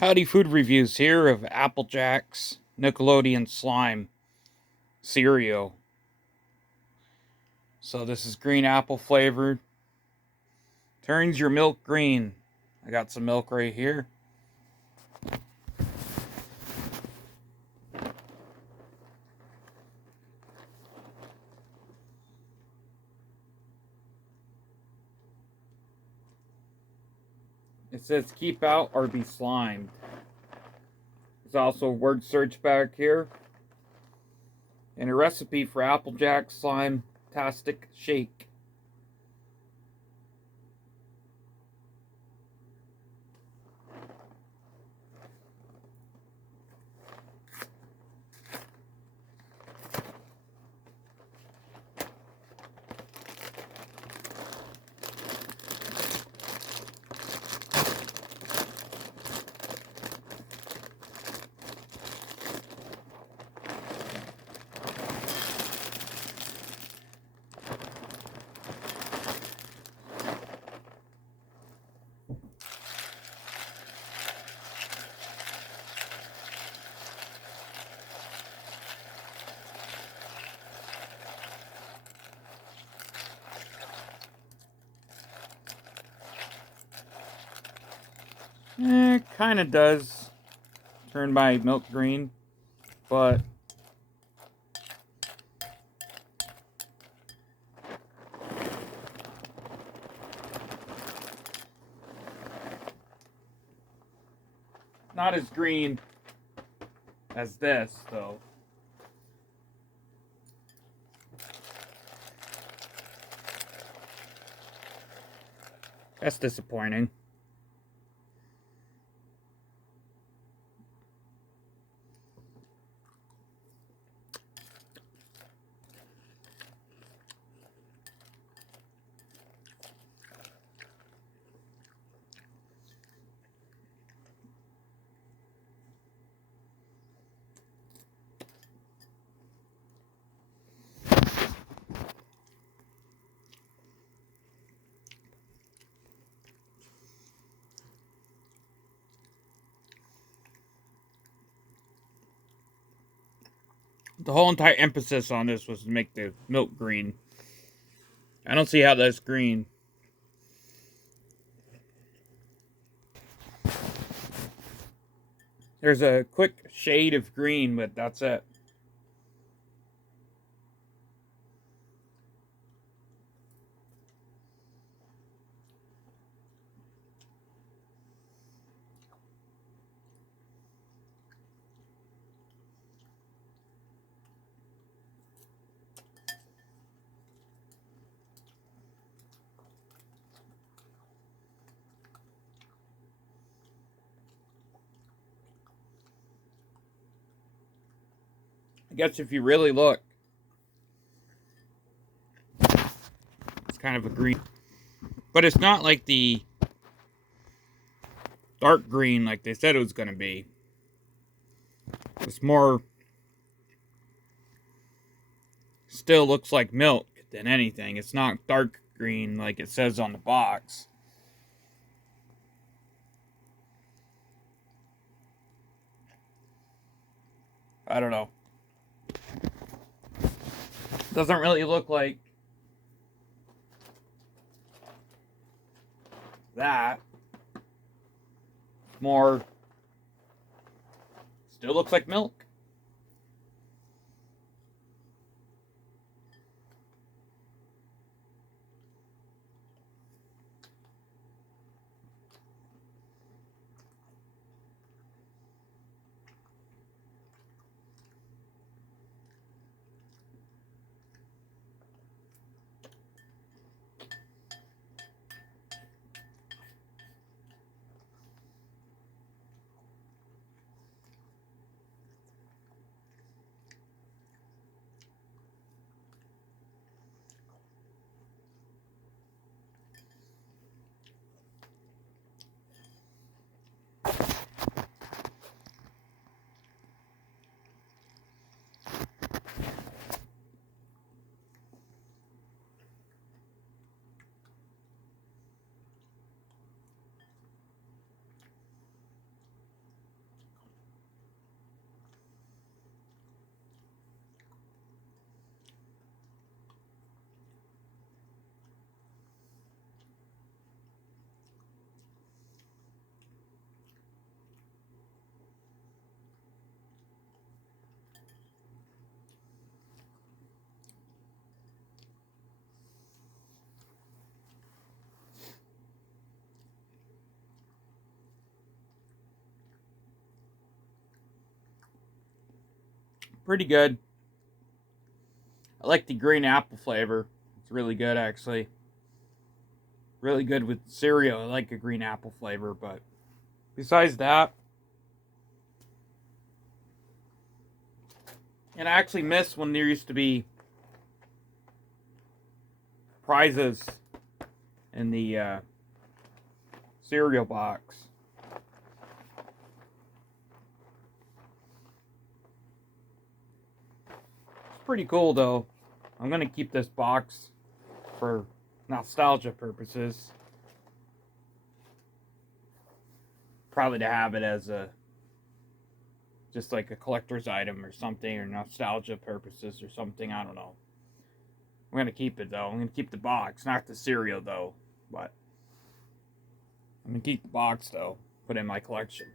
Howdy food reviews here of AppleJacks Nickelodeon slime cereal. So this is green apple flavored. Turns your milk green. I got some milk right here. It says keep out or be slimed. There's also a word search back here. And a recipe for AppleJack Slime-tastic shake. Kinda does turn my milk green, but not as green as this, though. That's disappointing. The whole entire emphasis on this was to make the milk green. I don't see how that's green. There's a quick shade of green, but that's it. I guess if you really look, it's kind of a green. But it's not like the dark green like they said it was going to be. It's more, still looks like milk than anything. It's not dark green like it says on the box. I don't know. Doesn't really look like that. More, still looks like milk. pretty good. I like the green apple flavor. It's really good, actually. Really good with cereal. I like a green apple flavor, but besides that, and I actually miss when there used to be prizes in the cereal box. It's pretty cool, though. I'm going to keep this box for nostalgia purposes. Probably to have it as a just like a collector's item or something, or nostalgia purposes or something. I don't know. I'm going to keep it, though. I'm going to keep the box, not the cereal, though. But I'm going to keep the box, though. Put it in my collection.